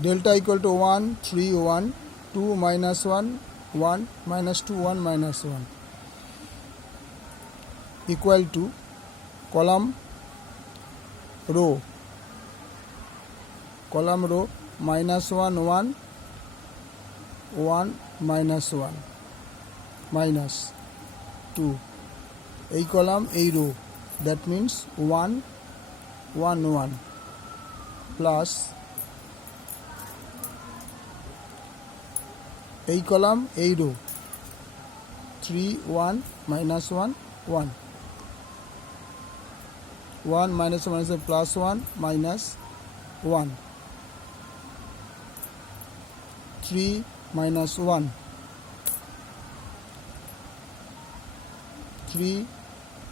delta equal to 1 3 1 2 minus 1 1 minus 2 1 minus 1 equal to column row minus 1 1 1 minus 1 minus 2 এই column এই row, that means 1 1 1 plus এই column এই row 3 1 minus 1 1 1 minus 1 is plus 1 minus 1 3 minus 1 3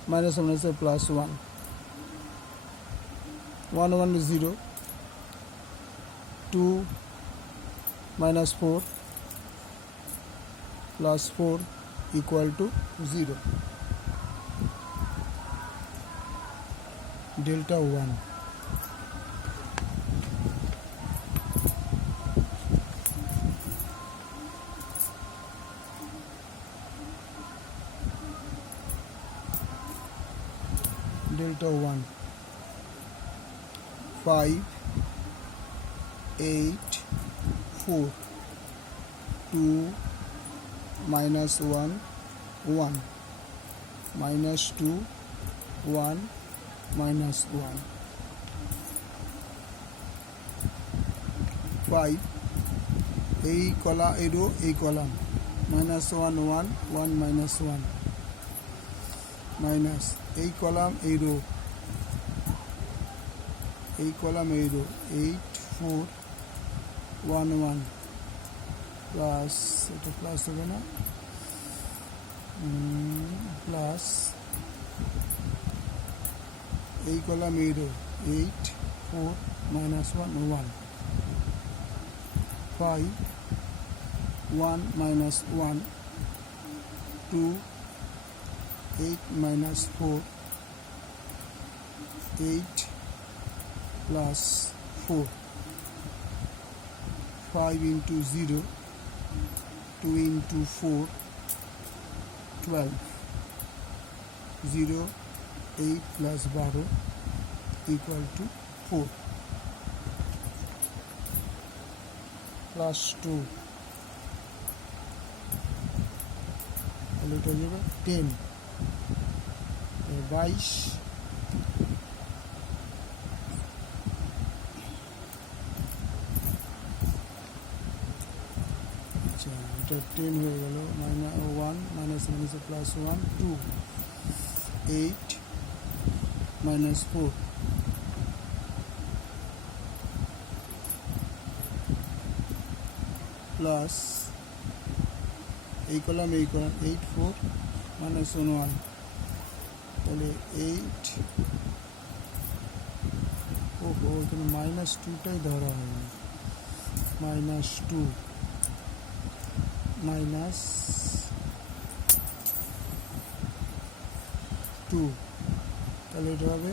minus 1 is plus 1 1 1 is 0 2 minus 4 plus 4 equal to 0 delta 1 delta 1 5 8 4 2 minus 1 1 minus 2 1 minus 1 5 এই কলা এরো এই column minus 1 1 1 minus 1 minus এই column এই rho এই column এই rho 8 4 1 1 plus এটা প্লাস হবে না প্লাস এই কলাম এই rho 8 4 minus 1 1 5 1 minus 1 2 8 minus 4 8 plus 4 5 into 0 2 into 4 12 0 8 plus 12 equal to 4 plus 2 এটা হবে 10 22 আচ্ছা এটা 10 হয়ে গেল -1 minus 1 is plus 1 2 8 minus 4 plus এই কলাম 8 4 minus 1 তাহলে 8 ওহো এখানে মাইনাস 2টাই ধরা হয়নি মাইনাস 2 মাইনাস 2 তাহলে এটা হবে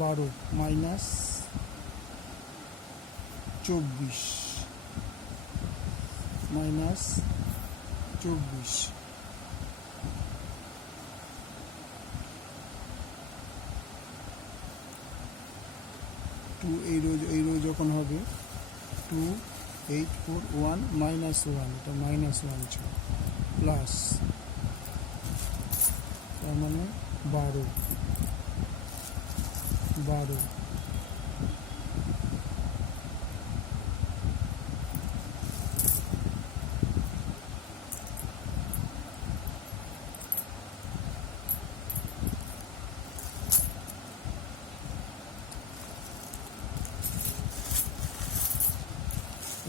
12 মাইনাস 24 মাইনাস 24 2 এই রো যখন হবে 2 8 4 1 minus 1 এটা minus 1 ছিল প্লাস তার মানে 12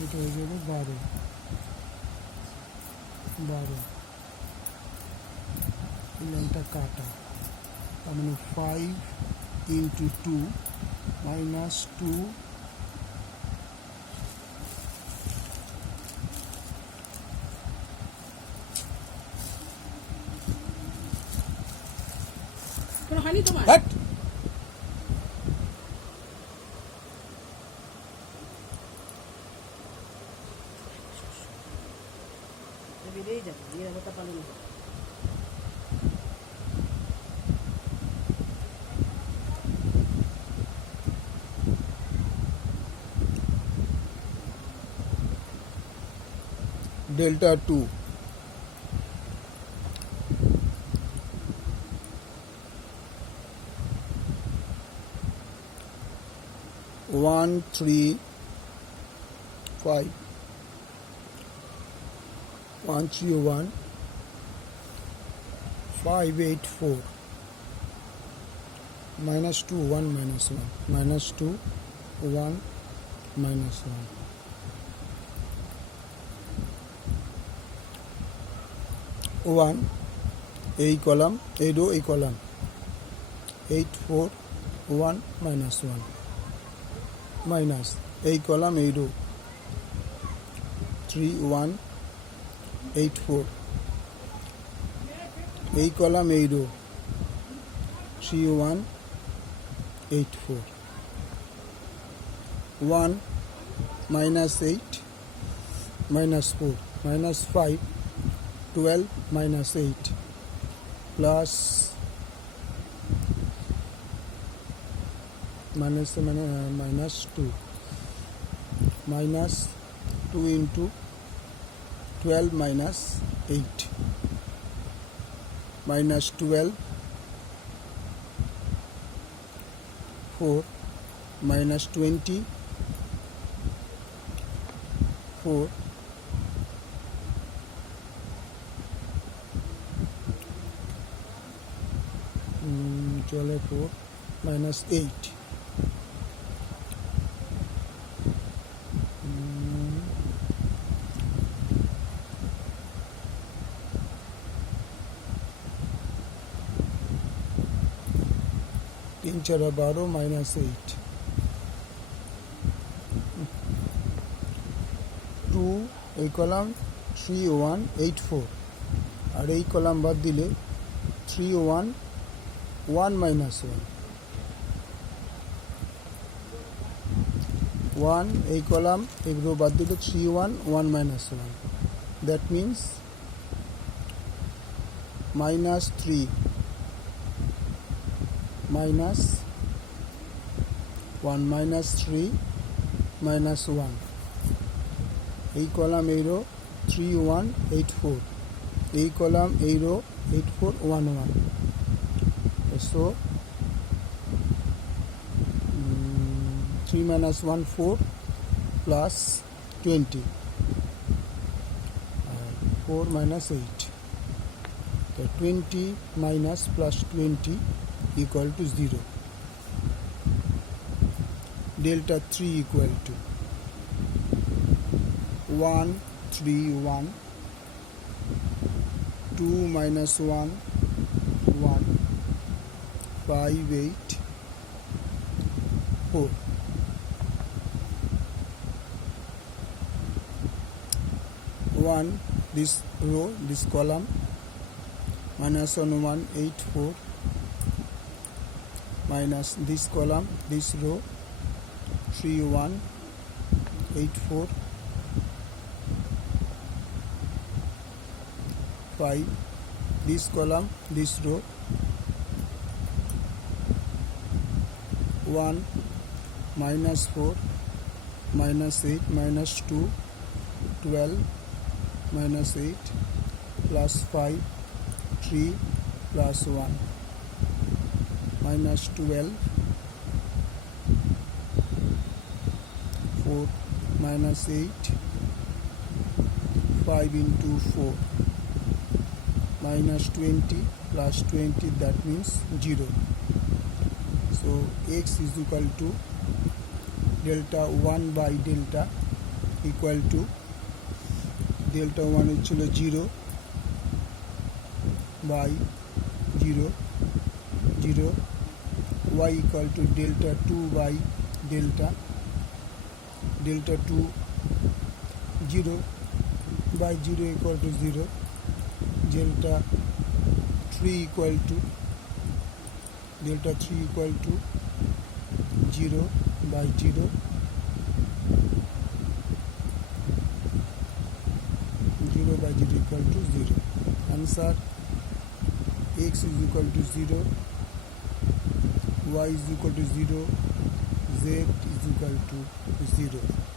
এটা হয়ে যাবে 12 এই লাইনটা কাটা তার মানে 5 into 2 minus 2 হয়নি তোমার হেরেই যাবে নিরাপত্তা পালন হবে। delta 2 1 3 5 1 3 1 5 8 4 minus 2 1 minus 1 minus 2 1 minus 1 1 এই কলাম এই রো এই কলাম 8 4 1 minus 1 minus এই কলাম এই রো 3 1 8 4 এই কলাম এই rho 3 1 8 4 1 minus 8 minus 4 minus 5 12 minus 8 plus minus 2 minus 2 into 12 minus 8 minus 12 4 minus 20 4 12 4 minus 8 3 4 12 minus 8 2 এই কলাম 3 1 8 4 আর এই কলাম বাদ দিলে 3 1 1 minus 1 1 এই কলাম এগুলো বাদ দিলে 3 1 1 minus 1 that means minus 3 minus 1 minus 3 minus 1 এই কলাম এই রো 3 1 8 4 এই কলাম এই rho 8 4 1 1 so 3 minus 1 4 plus 20 4 minus 8 so 20 minus plus 20 equal to 0 delta 3 equal to 1 3 1 2 minus 1 1 5 8 4 1 this row this column minus 1 1 8 4 minus this column this row 3 1 8 4 5 this column this row 1 minus 4 minus 8 minus 2 12 minus 8 plus 5 3 plus 1 minus 12 4 minus 8 5 into 4 minus 20 plus 20 that means 0 so x is equal to delta 1 by delta equal to delta 1 হচ্ছিল 0 by 0 0 y equal to delta 2 by delta delta 2 0 by 0 equal to 0 delta 3 equal to delta 3 equal to 0 by 0 0 by y0 equal to 0. Answer: x is equal to 0, y is equal to 0, z is equal to 0.